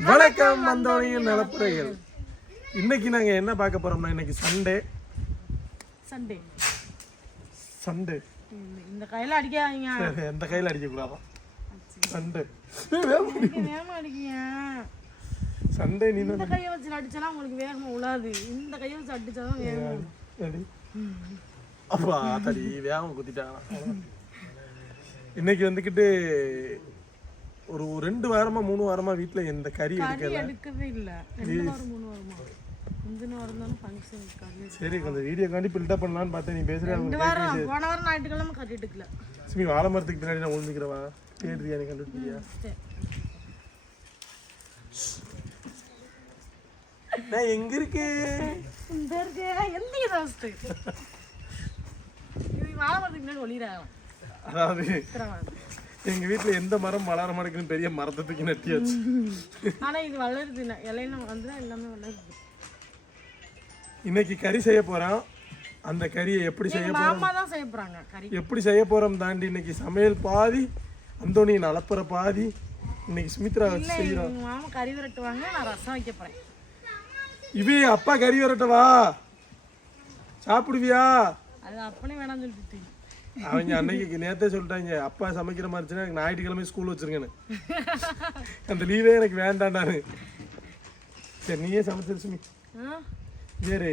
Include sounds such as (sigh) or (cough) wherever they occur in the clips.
வணக்கம் வந்தோனியின் நலப்புரைகள். இன்னைக்கு நாங்க என்ன பார்க்க போறோம்னா இன்னைக்கு சண்டே சண்டே சண்டே இந்த கையில அடிக்காதீங்க. (laughs) எந்த கையில அடிக்க கூடாதான் சண்டே சண்டே நீ இந்த கையை வச்சு அடிச்சா உங்களுக்கு வேகமா உழாது இந்த கையை வச்சு அடிச்சாதான் வேகமா அப்பா தடி வேகம் குத்திட்டாங்க இன்னைக்கு வந்துக்கிட்டு ஒரு ரெண்டு வாரமா மூணு வாரமா வீட்ல எந்த கறி எடுக்கல. எடுக்கவே இல்ல. ரெண்டு வாரம் மூணு வாரமா? முந்தின வாரம் தானே ஃபங்க்ஷன் கறி சரி கொஞ்சம் வீடியோ காண்டி பில்டப் பண்ணலான்னு பார்த்தேன். நீ பேசுற ரெண்டு வாரம் போன வாரம் ஞாயிற்றுக்கிழமை கறி எடுக்கல. சுமி வாழை மரத்துக்கு பின்னாடி நான் விழுந்துக்கிறவா கேட்டுறியா நீ கண்டுபிடியா. நான் எங்க இருக்கேன் இந்த இருக்கு. எந்த ஃபர்ஸ்ட் இது வாழமரத்துக்கு முன்னாடி ஒளிராங்க அதாவது எங்க வீட்ல எந்த மரம் வளர மாட்டேங்குன்னு பெரிய மரத்தை தூக்கி நட்டியாச்சு ஆனா இது வளருது இலையில வந்து எல்லாமே வளருது. இன்னைக்கு கறி செய்ய போறோம். அந்த கறியை எப்படி செய்ய கறி. எப்படி செய்ய போறோம் தாண்டி இன்னைக்கு சமையல் பாதி அந்தோனியின் அளப்புற பாதி. இன்னைக்கு சுமித்ரா செய்யறோம். மாமா கறி விரட்டுவாங்க நான் ரசம் வைக்க போறேன். இவே அப்பா கறி வரட்டவா? சாப்பிடுவியா? அது அப்பனே வேணாம்னு சொல்லிட்டு அவங்க அன்னைக்கு நேத்தே சொல்லிட்டாங்க அப்பா சமைக்கிற மாதிரி இருந்துச்சுன்னா எனக்கு ஞாயிற்றுக்கிழமை ஸ்கூல் வச்சிருங்கன்னு. அந்த லீவே எனக்கு வேண்டாண்டான்னு சரி நீயே சமைச்சிரு சுமி? வேறு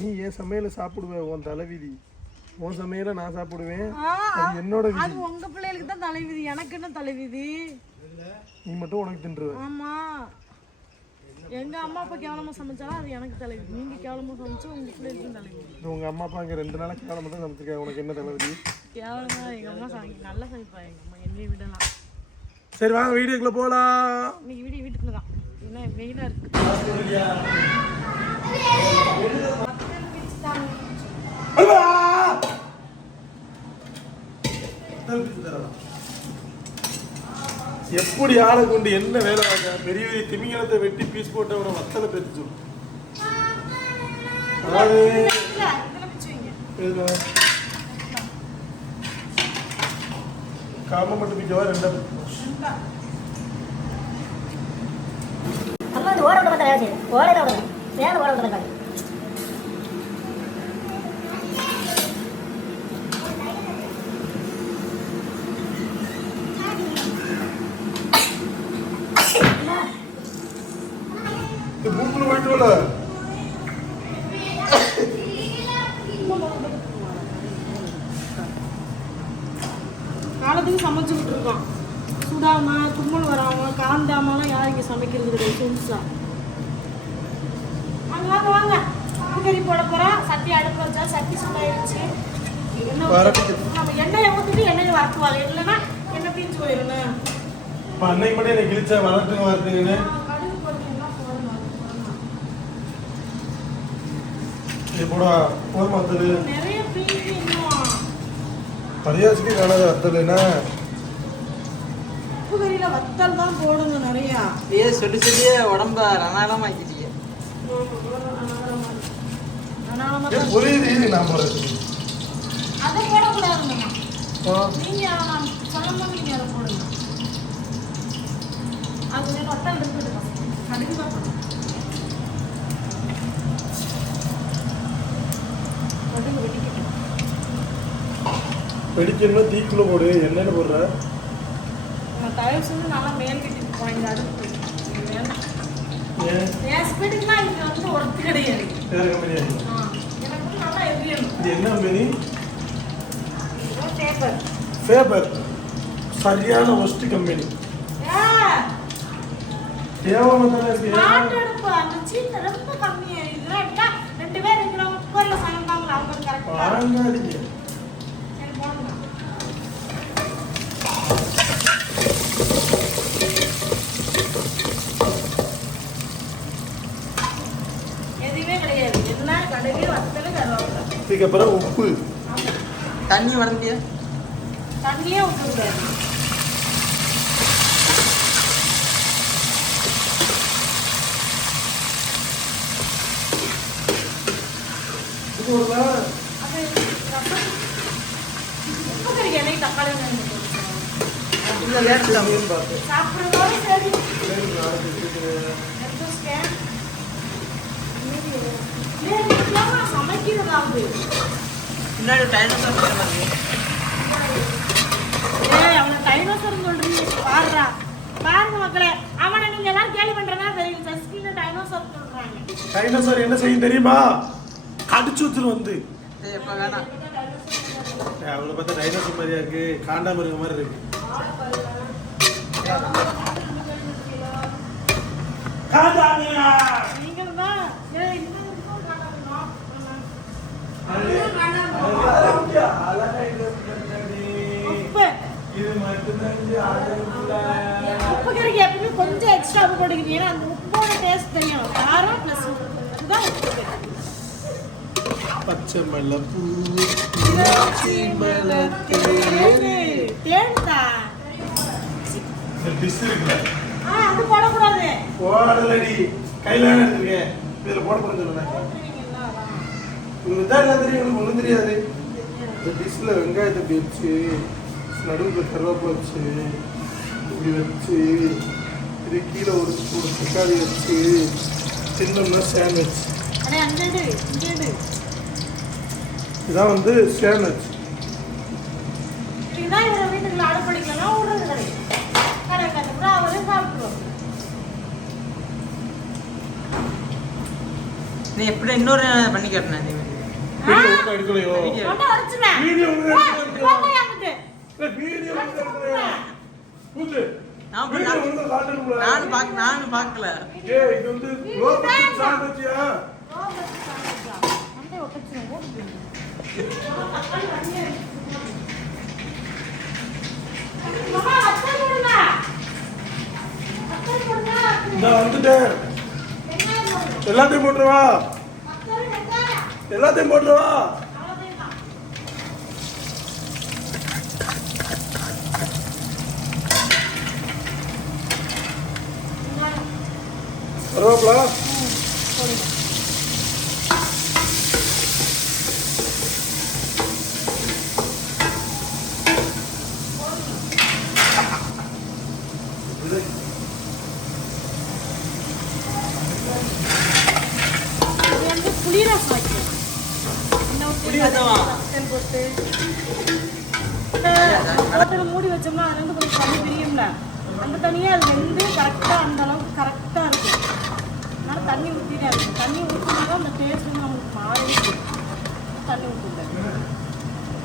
நீ ஏன் சமையலை சாப்பிடுவ? உன் தலைவிதி. உன் சமையலை நான் சாப்பிடுவேன். அது என்னோட விதி. அது உங்க பிள்ளைகளுக்கு தான் தலைவிதி. எனக்கு என்ன தலைவிதி? நீ மட்டும் உனக்கு தின்றுவ. ஆமா. எங்க அம்மா அப்பா கேவலமா சமைச்சாலும் அது எனக்கு தலைவிதி. நீங்க கேவலமா சமைச்சா உங்க பிள்ளைகளுக்கும் தலைவிதி. உங்க அம்மா அப்பா இங்க ரெண்டு நாளைக்கு காலம் மட்டும் சமைச்சிருக்காங்க. உனக்கு என்ன தலைவிதி? கேவலமா எங்க அம்மா நல்லா சமைப்பா எங்க அம்மா. என்னைய விடலாம். சரி வாங்க வீடியோக்குள்ள போலாம். இன்னைக்கு வீடு வீட்டுக்குள்ள தான். ஏன்னா வெயிலா இருக்கு. எப்படி ஆளை கொண்டு என்ன வேலை பார்க்க? பெரிய பெரிய திமிங்கலத்தை வெட்டி பீஸ் போட்டவன வத்தலை பெற்று சொல்லு அதாவது இல்ல இதுல பிச்சு வைங்க இதுல காம மட்டும் பிக்கவா ரெண்டா பிக்கவா? அம்மா இந்த ஓட விட மாட்டேன் வேலை சுடாம தும்மல் வராம காந்தாமலாம் யார் இங்கே சமைக்கிறது கிடையாது புதுசா வாங்க வாங்க வாங்க. ஆட்டு கறி போட போகிறோம் சட்டி அடுப்பு வச்சா சட்டி. ஊத்தி- நம்ம எண்ணெயை ஊற்றிட்டு எண்ணெயை வறுத்துவாங்க இல்லைன்னா எண்ணெய் தீஞ்சு போயிடும் இப்ப அன்னைக்கு மட்டும் எனக்கு கிழிச்சா வரட்டுங்க வரட்டுங்கன்னு? நிறைய பீங்கி இன்னும். பரியாசிக்கு காணாத வத்தல் என்ன? உப்பு கறியில் வத்தல் தான் போடுங்க நிறையா. அப்படியே சொல்லி சொல்லியே உடம்ப ரணாலம் ஆக்கிட்டீங்க ஏ, புரியுது நான் அதை சொல்லும்போது நீங்க அதை போடுங்க. அது கொஞ்சம் வத்தல் இருக்குது. வெடிக்கணும்னா தீக்குள்ள போடு. எண்ணெயில போடுற? தயவு செஞ்சு நல்லா மேல் கட்டிட்டு இந்த அடுப்பு என் வந்து ஒர்த்து கிடையாது. வேற எனக்கு நல்லா எரியணும் இது என்ன கம்பெனி பேப்பர் ஃபேபர் சரியான ஒஸ்ட் கம்பெனி தேவாம தானே இருக்கு? அந்த சீட்டை ரொம்ப கம்மியா. இதெல்லாம் ரெண்டு பேர் இருக்கிறவங்க குக்கர்ல சமைப்பாங்களா அவங்க கரெக்டா வாங்காதீங்க சரி போடுங்க எதுவுமே கிடையாது என்ன கடுகு வத்தல் கருவாப்பிலை இதுக்கப்புறம் உப்பு. தண்ணி வளர்ந்தியா தண்ணியே எண்ணெய் தக்காளி சாப்பிட்றதோட சரி சரி, நாளைக்கு இருக்குது. ஆகுது முன்னாடி டைனோசர் ஏய் அவனை டைனோசர் சொல்றீங்க பாருடா. பாருங்க மக்களே அவனை நீங்க எல்லாம் கேள்வி பண்றதா தெரியும் சஸ்கில டைனோசர் சொல்றாங்க. டைனோசர் என்ன செய்யும் தெரியுமா? அடிச்சு ஊத்துரு வந்து. எப்ப வேணாம். அவளை பார்த்தா டைனோசர் மாதிரியா இருக்கு. காண்டாமிருக மாதிரி இருக்கு. உப்பு கறிக்கு எப்பவுமே கொஞ்சம் எக்ஸ்ட்ரா உப்பு போட்டுக்கிறீங்க ஏன்னா அந்த உப்போட டேஸ்ட் தெரியும். காரம் ப்ளஸ் இதுதான் உப்பு கறி. பச்சை தேனு, தேன்தா. டிஷ் இருக்குல்ல? ஆ, அது போடக்கூடாது. போடலடி. கையில தானே எடுத்திருக்கேன் இதுல போட போறது இல்லை உங்களுக்கு தான் தெரியும்? உங்களுக்கு ஒன்றும் தெரியாது. இந்த டிஷ்ல வெங்காயத்தை வச்சு நடுவில் கருவேப்பிலை வச்சு இப்படி வச்சு இது கீழே ஒரு ஒரு தக்காளி வச்சு தின்னோம்னா சாண்ட்விச் இதான் வந்து சாண்ட்விச் நீ எப்படி இன்னொரு பண்ணி கேட்டேன் நீ? வீடியோ எடுக்கலையோ வீடியோ நானும் பார்க்க நானும் பார்க்கல ஏய் இது வந்து லோ பட்ஜெட் சாண்ட்விச்சியா மண்டை ஒட்டச்சிரும் ஓடுது மாமா அத்தை போடுங்க அத்தை போடுங்க. நான் வந்துட்டேன் எல்லாத்தையும் போட்டுருவா எல்லாத்தையும் போட்டுருவா. கருவேப்பிலா போடுங்க இது வந்து புளி ரசம் வைக்கும் என்ன ஊத்தி புளி ரசமா? மட்டன் போட்டு ஹோட்டல் மூடி வச்சோம்னா அதுல இருந்து கொஞ்சம் தண்ணி பிரியும்ல அந்த தண்ணியே அது வெந்து கரெக்டாக அந்த அளவுக்கு கரெக்டாக இருக்கும் அதனால தண்ணி ஊற்றிட்டே இருக்கும் தண்ணி ஊற்றினா அந்த டேஸ்ட் வந்து நமக்கு மாறி இருக்கும்.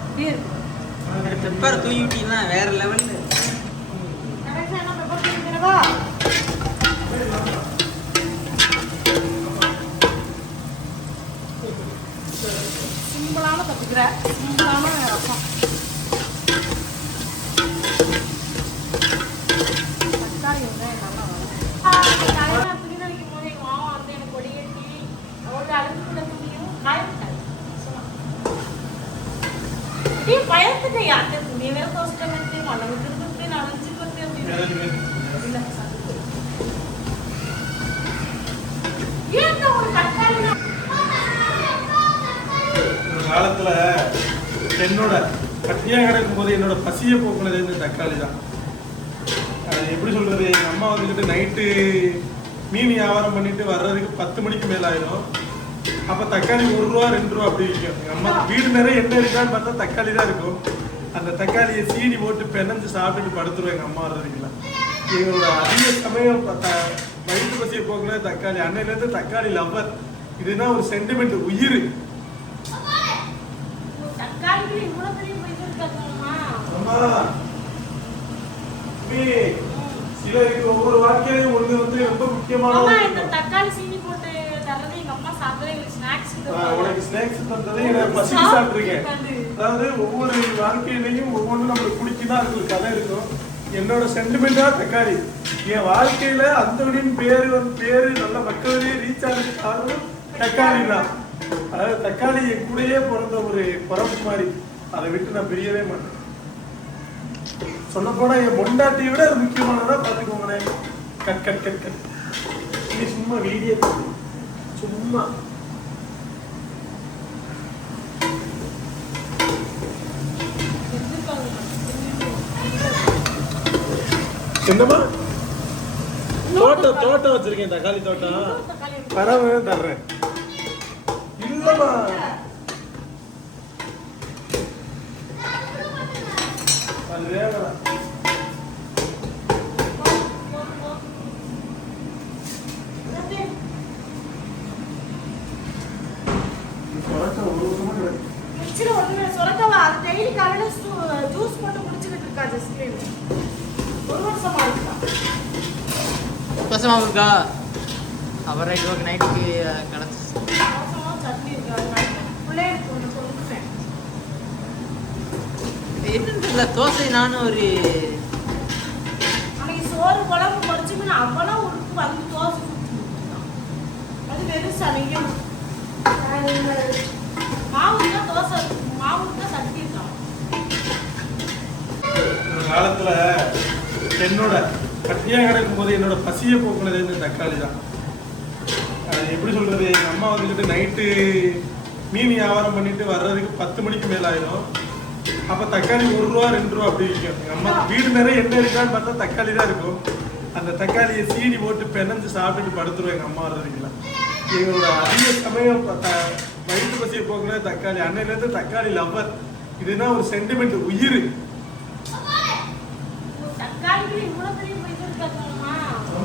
இப்படியே இருக்கும் பெப்பர் தூங்கி விட்டீங்கன்னா வேற லெவல்ல பெப்பர் சிம்பிளான கற்றுக்கிற சிம்பிளான ரசம் தக்காளி வெங்காயம் நல்லா வரும் தலைவர் துணி துவைக்கும் போது எங்கள் மாமா வந்து எனக்கு கொடியேற்றி அவரோட அழுகுக்குள்ள துணியும் காயப்பட்டாரு நீ பயத்துக்கு துணியவே மழை நனைஞ்சு அப்படின்னு காலத்துல என்னோட கட்டியா கிடக்கும் போது என்னோட பசியை போக்குனது இந்த தக்காளி தான் அது எப்படி சொல்றது எங்க அம்மா வந்துக்கிட்டு நைட்டு மீன் வியாபாரம் பண்ணிட்டு வர்றதுக்கு பத்து மணிக்கு மேல ஆயிடும் அப்ப தக்காளி ஒரு ரூபா ரெண்டு ரூபா அப்படி விற்கும் அம்மா வீடு நிறைய என்ன இருக்கான்னு பார்த்தா தக்காளி தான் இருக்கும். அந்த தக்காளியை சீனி போட்டு பெனஞ்சு சாப்பிட்டுட்டு படுத்துருவோம் எங்க அம்மா வர்றதுக்குலாம் எங்களோட அதிக சமயம் வயிற்று பசியை போக்குனது தக்காளி அன்னையிலேருந்து தக்காளி லவ்வர் இதுதான் ஒரு சென்டிமெண்ட் உயிர். சிலருக்கு ஒவ்வொரு வாழ்க்கையிலையும் ஒண்ணு வந்து ரொம்ப முக்கியமான உனக்கு ஸ்நாக்ஸ் தந்தது பசிக்கு சாப்பிட்டுருக்கேன். அதாவது ஒவ்வொரு வாழ்க்கையிலையும் ஒவ்வொன்றும் நம்மளுக்கு பிடிக்குதான் அதுக்கு கதை இருக்கும். என்னோட சென்டிமெண்டா தக்காளி. என் வாழ்க்கையில அந்தவனின் பேரு வந்து பேரு நல்ல மக்களிடையே ரீச் ஆனது காரணம் தக்காளி தான். அதாவது தக்காளி என் கூடயே பிறந்த ஒரு பிறப்பு மாதிரி. அதை விட்டு நான் பிரியவே மாட்டேன். சொல்ல போனா என் பொண்டாட்டியை விட அது முக்கியமானதா பாத்துக்கோங்களேன் கட் கட் கட் கட். சும்மா வீடியோ சும்மா. என்னம்மா? தோட்டம் தோட்டம் வச்சிருக்கேன் தக்காளி தோட்டம். பரவாயில்ல தர்றேன். பசமா இருக்கா? அவர் ரைட் ஒர்க் நைட்டுக்கு கிடச்சி வருஷமா சட்னி இருக்கா நைட்டு பிள்ளைகளுக்கு ஒன்று கொடுத்துட்டேன் என்னன்னு தெரியல தோசை நானும் ஒரு அன்னைக்கு சோறு குழம்பு குறைச்சுன்னு அவ்வளோ உருக்கு வந்து தோசை சுட்டு. அது நீங்க மாவு தான் தோசை மாவு தான் சட்னி இருக்கான். காலத்துல என்னோட கட்டியா கிடக்கும் போது என்னோட பசியை போக்குனது இந்த தக்காளி தான். அது எப்படி சொல்றது? எங்கள் அம்மா வந்துக்கிட்டு நைட்டு மீன் வியாபாரம் பண்ணிட்டு வர்றதுக்கு பத்து மணிக்கு மேல ஆயிடும் அப்ப தக்காளி ஒரு ரூபா ரெண்டு ரூபா அப்படி விற்கும் எங்கள் அம்மா வீடு நிறைய என்ன இருக்கான்னு பார்த்தா தக்காளி தான் இருக்கும். அந்த தக்காளியை சீனி போட்டு பெனஞ்சு சாப்பிட்டுட்டு படுத்துருவோம் எங்கள் அம்மா வர்றதுக்குலாம் எங்களோட அதிக சமயம் வயிற்று பசியை போக்குனது தக்காளி. அன்னையிலேருந்து தக்காளி லவ்வர் இதுனா ஒரு சென்டிமெண்ட் உயிர் தக்காளிக்கு இவ்வளோ பெரிய இது இருக்காதுமா அம்மா நீ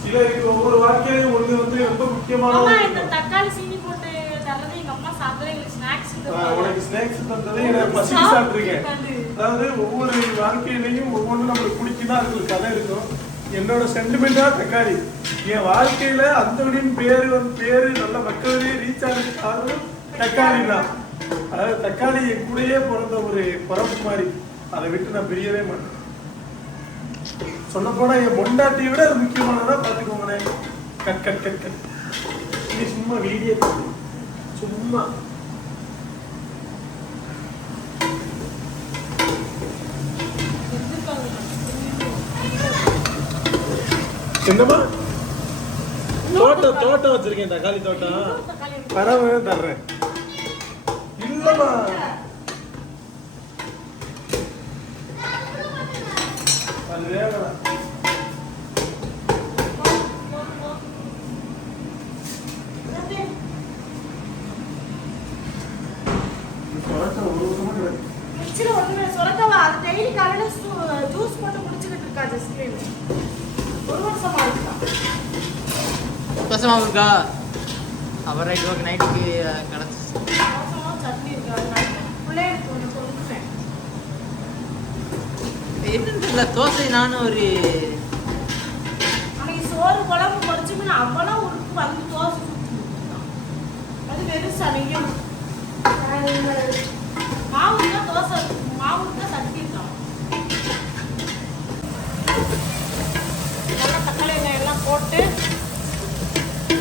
சிலருக்கு ஒவ்வொரு வாழ்க்கையிலும் ஒண்ணு வந்து ரொம்ப முக்கியமான இந்த விஷயம். தக்காளி சீனி போட்டு தர்றது எங்க அம்மா சாப்பிடல எங்களுக்கு ஸ்நாக்ஸ் ஆ, உனக்கு ஸ்நாக்ஸ் தந்தது எனக்கு பசி சாப்பிட்டுருக்கேன். அதாவது ஒவ்வொரு வாழ்க்கையிலையும் ஒவ்வொன்றும் நம்மளுக்கு பிடிக்குன்னா அதுக்கு கதை இருக்கும். என்னோட சென்டிமெண்டா தக்காளி. என் வாழ்க்கையில அந்தவனின் பேரு வந்து பேரு நல்ல மக்களிடையே ரீச் ஆனதுக்கு காரணம் தக்காளி தான் அதாவது தக்காளி என் கூடயே பிறந்த ஒரு பிறப்பு மாதிரி. அதை விட்டு நான் பிரியவே மாட்டேன். சொல்ல போனா என் பொண்டாட்டியை விட அது முக்கியமானதா பாத்துக்கோங்களேன் கட் கட் கட் கட். நீ சும்மா வீடியோ சும்மா. என்னம்மா? தோட்டம் தோட்டம் வச்சிருக்கேன் தக்காளி தோட்டம். தக்காளி பரவ தர்றேன். இல்லம்மா. அது அது டெய்லி காலையில ஜூஸ் போட்டு குடிச்சுக்கிட்டு இருக்கா ஜஸ்டின் ஒரு வருஷமா இருக்கா பசமா இருக்கா அவர் நைட்டுக்கு கிடச்சி வருஷமா சட்னி இருக்கா நைட்டு பிள்ளைகளுக்கு என்னன்னு தெரியல தோசை நானும் ஒரு அன்னைக்கு சோறு குழம்பு குறைச்சுன்னு அவ்வளோ உருப்பு வந்து தோசை அது வெறும் சனியும். மாவு தான் தோசை மாவு தான் சட்டி இருக்கான் நல்லா தக்காளி வெங்காயம் எல்லாம் போட்டு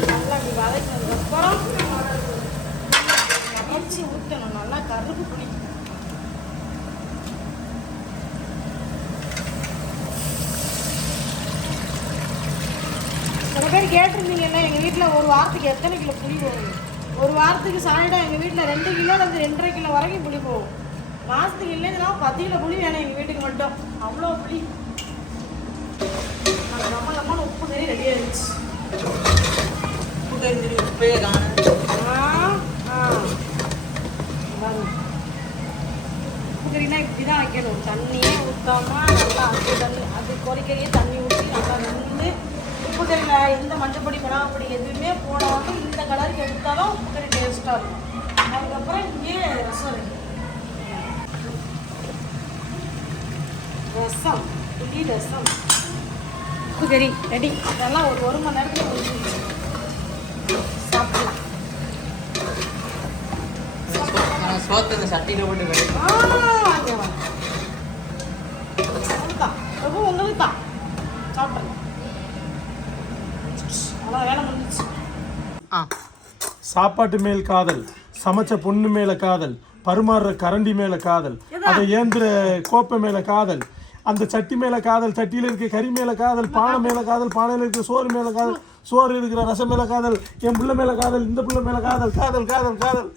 நல்லா இப்படி வதக்கினதுக்கப்புறம் அரைச்சி ஊற்றணும் நல்லா கருப்பு பிடிக்கும் பேர் கேட்டிருந்தீங்கல்ல எங்கள் வீட்டில் ஒரு வாரத்துக்கு எத்தனை கிலோ புளி போகும்? ஒரு வாரத்துக்கு சாலிடாக எங்கள் வீட்டில் ரெண்டு கிலோலேருந்து ரெண்டரை கிலோ வரைக்கும் புளி போகும். மாதத்துக்கு இல்லைன்னா பத்து கிலோ புளி வேணும் எங்கள் வீட்டுக்கு மட்டும். அவ்வளோ புளி. அது உப்பு கறி ரெடி ஆயிடுச்சு. உப்பு காணும். ஆ ஆ. உப்பு கறினா இப்படி தான் வைக்கணும். தண்ணியே ஊற்றாமல் நல்லா அது தண்ணி அது கொதிக்கறியே தண்ணி ஊற்றி நல்லா நின்று உப்பு கறியில் எந்த மஞ்சப்பொடி மிளகாப்பொடி எதுவுமே போடாமல் இந்த கலருக்கு எடுத்தாலும் உப்பு கறி டேஸ்ட்டாக இருக்கும். அதுக்கப்புறம் இங்கே ரசம் ரெடி ரசம் புளி ரசம். உப்பு கறி ரெடி. அதெல்லாம் ஒரு ஒரு மணி நேரத்தில் முடிஞ்சிருச்சு சாப்பிடலாம். சோத்தை இந்த சட்டியில் போட்டு கிடைக்கும் ஆ, வாங்க, வாங்க. சாப்பாட்டு மேல் காதல் சமைச்ச பொண்ணு மேல காதல் பரிமாறுற கரண்டி மேல காதல் அதை ஏந்துற கோப்பை மேல காதல் அந்த சட்டி மேல காதல் சட்டியில இருக்க கறி மேல காதல் பானை மேல காதல் பானையில இருக்க சோறு மேல காதல் சோறு இருக்கிற ரசம் மேல காதல் என் புள்ள மேல காதல் இந்த புள்ள மேல காதல் காதல் காதல் காதல்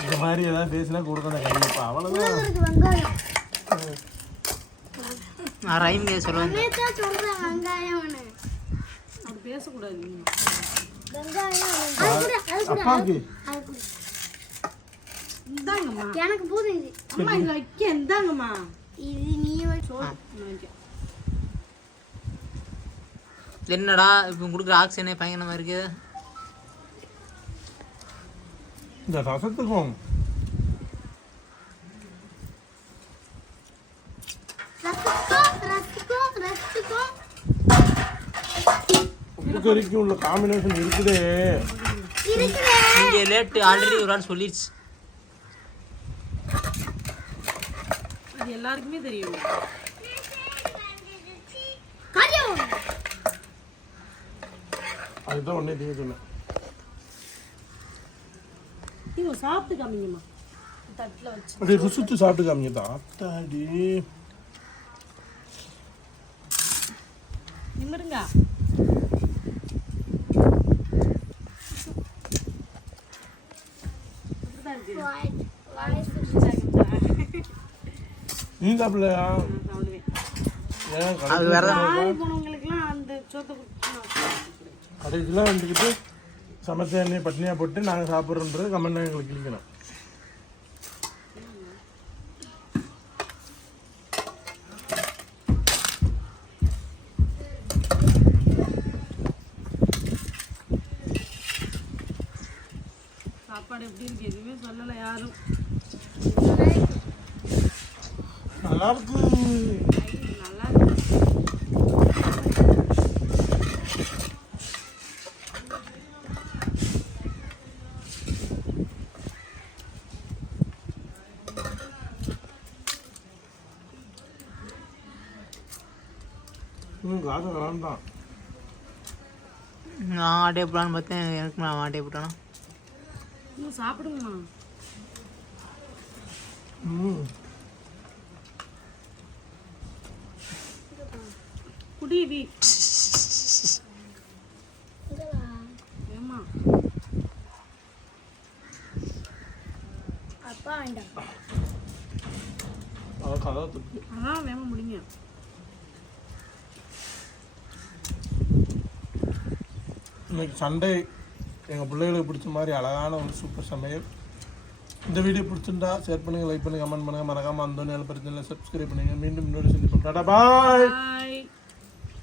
இந்த மாதிரி ஏதாவது பேசினா கொடுக்க நான் கையப்பா அவ்வளவுதான் நான் ரைம் சொல்லுவேன். நேத்தா சொல்றேன் வெங்காயம்னு அப்படி பேசக்கூடாது அப்பாவுக்கு. இந்தாங்கம்மா. எனக்கு போதும் இது. அம்மா இது வைக்க இந்தாங்கம்மா. இது நீ என்னடா இப்போ கொடுக்குற ஆக்சிஜனே பயங்கரமாக இருக்குது இந்த ரசத்துக்கும் உப்பு கறிக்கும் உள்ள காம்பினேஷன் இருக்குதே. இருக்குதே. இங்கே லேட்டு ஆல்ரெடி ஒரு ஆள் சொல்லிடுச்சு அது எல்லாருக்குமே தெரியும். காரியம் அதுதான் ஒன்னே தீங்க சொன்னேன் நீங்க சாப்பிட்டு காமிங்கம்மா. தட்டில் வச்சு. அப்படியே ருசித்து சாப்பிட்டு காமிங்க. தாத்தாடி நிமிருங்க அப்படிதான் இருக்கு. வாய் வாய் நீ சாப்பிடலையா நான் சாப்பிடுவேன். ஏன் அது வேற தான். ஆள் போனவங்களுக்குலாம் அந்த சோத்தை கொடுத்து நான் சாப்பிடுவேன். கடைசியில் வந்துக்கிட்டு சமைச்ச எண்ணெய் பட்னியாக போட்டு நாங்கள் சாப்பிட்றோன்றது கமெண்ட் எங்களுக்கு கிளிக்கணும் சாப்பாடு எப்படி இருக்கு எதுவுமே சொல்லலை யாரும் நல்லா இருக்கு. நல்லா காசு நான் ஆட்டே போடலான்னு பார்த்தேன் எனக்கு நான் ஆட்டே போட்டானா சாப்பிடுங்கம்மா ம் குடி வி ஏம்மா அப்பா வேண்டாம் அதான் வேம முடிங்க. இன்னைக்கு சண்டே எங்கள் பிள்ளைகளுக்கு பிடிச்ச மாதிரி அழகான ஒரு சூப்பர் சமையல். இந்த வீடியோ பிடிச்சிருந்தா ஷேர் பண்ணுங்கள் லைக் பண்ணுங்கள் கமெண்ட் பண்ணுங்கள் மறக்காமல் அந்த பிரச்சனை சப்ஸ்கிரைப் பண்ணுங்கள் மீண்டும் இன்னொரு சந்திப்போம். டாடா பாய்